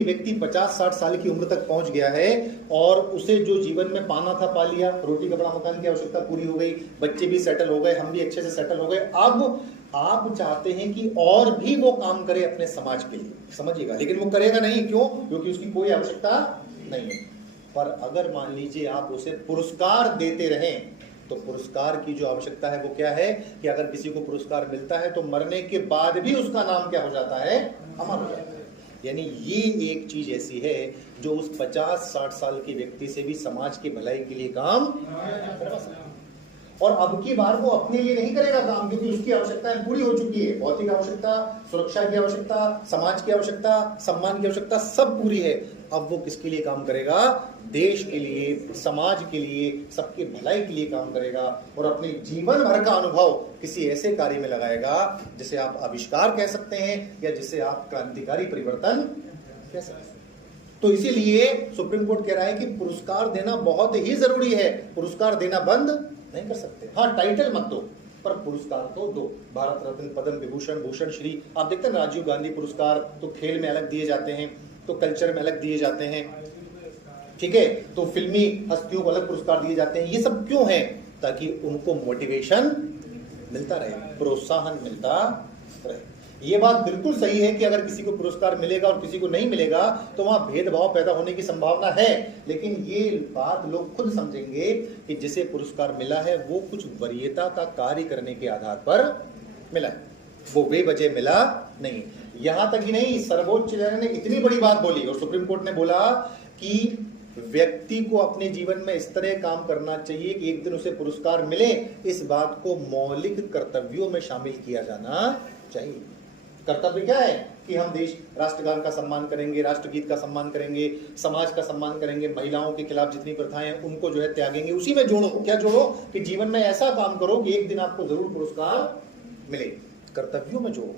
व्यक्ति 50-60 साल की उम्र तक पहुंच गया है और उसे जो जीवन में पाना था पा लिया, रोटी कपड़ा मकान की आवश्यकता पूरी हो गई, बच्चे भी सेटल हो गए, हम भी अच्छे से सेटल हो गए। अब आप चाहते हैं कि और भी वो काम करे अपने समाज के लिए, समझिएगा, लेकिन वो करेगा नहीं। क्यों? क्योंकि उसकी कोई आवश्यकता नहीं है। पर अगर मान लीजिए आप उसे पुरस्कार देते रहें, तो पुरस्कार की जो आवश्यकता है वो क्या है कि अगर किसी को पुरस्कार मिलता है तो मरने के बाद भी उसका नाम क्या हो जाता है? अमर हो जाता है। यानी ये एक चीज ऐसी है जो उस 50-60 साल के व्यक्ति से भी समाज की भलाई के लिए काम करवा सकता है। और अब की बार वो अपने लिए नहीं करेगा काम, क्योंकि उसकी आवश्यकताएं पूरी हो चुकी है। भौतिक आवश्यकता, सुरक्षा की आवश्यकता, समाज की आवश्यकता, सम्मान की आवश्यकता सब पूरी है। अब वो किसके लिए काम करेगा? देश के लिए, समाज के लिए, सबकी भलाई के लिए काम करेगा और अपने जीवन भर का अनुभव किसी ऐसे कार्य में लगाएगा जिसे आप आविष्कार कह सकते हैं या जिसे आप क्रांतिकारी परिवर्तन कह सकते हैं। तो इसीलिए सुप्रीम कोर्ट कह रहा है कि पुरस्कार देना बहुत ही जरूरी है। पुरस्कार देना बंद नहीं कर सकते। हाँ, टाइटल मत दो, पर पुरस्कार तो दो। भारत रत्न, पद्म विभूषण, भूषण श्री, आप देखते हैं राजीव गांधी पुरस्कार तो खेल में अलग दिए जाते हैं, तो कल्चर में अलग दिए जाते हैं, ठीक है, तो फिल्मी हस्तियों को अलग पुरस्कार दिए जाते हैं। ये सब क्यों है? ताकि उनको मोटिवेशन मिलता रहे, प्रोत्साहन मिलता रहे। ये बात बिल्कुल सही है कि अगर किसी को पुरस्कार मिलेगा और किसी को नहीं मिलेगा तो वहां भेदभाव पैदा होने की संभावना है, लेकिन ये बात लोग खुद समझेंगे कि जिसे पुरस्कार मिला है वो कुछ वरीयता का कार्य करने के आधार पर मिला है, वो बेवजह मिला नहीं। यहां तक ही नहीं, सर्वोच्च न्यायालय ने इतनी बड़ी बात बोली और सुप्रीम कोर्ट ने बोला कि व्यक्ति को अपने जीवन में इस तरह काम करना चाहिए कि एक दिन उसे पुरस्कार मिले, इस बात को मौलिक कर्तव्यों में शामिल किया जाना चाहिए। कर्तव्य क्या है कि हम देश राष्ट्रगान का सम्मान करेंगे, राष्ट्रगीत का सम्मान करेंगे, समाज का सम्मान करेंगे, महिलाओं के खिलाफ जितनी प्रथाएं हैं उनको जो है त्यागेंगे। उसी में जोड़ो, क्या जोड़ो कि जीवन में ऐसा काम करो कि एक दिन आपको जरूर पुरस्कार मिले, कर्तव्यों में जोड़ो।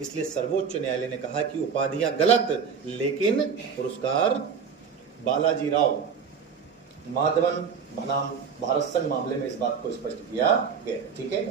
इसलिए सर्वोच्च न्यायालय ने कहा कि उपाधियां गलत, लेकिन पुरस्कार बालाजी राव माधवन बनाम भारत संघ मामले में इस बात को स्पष्ट किया गया। ठीक है।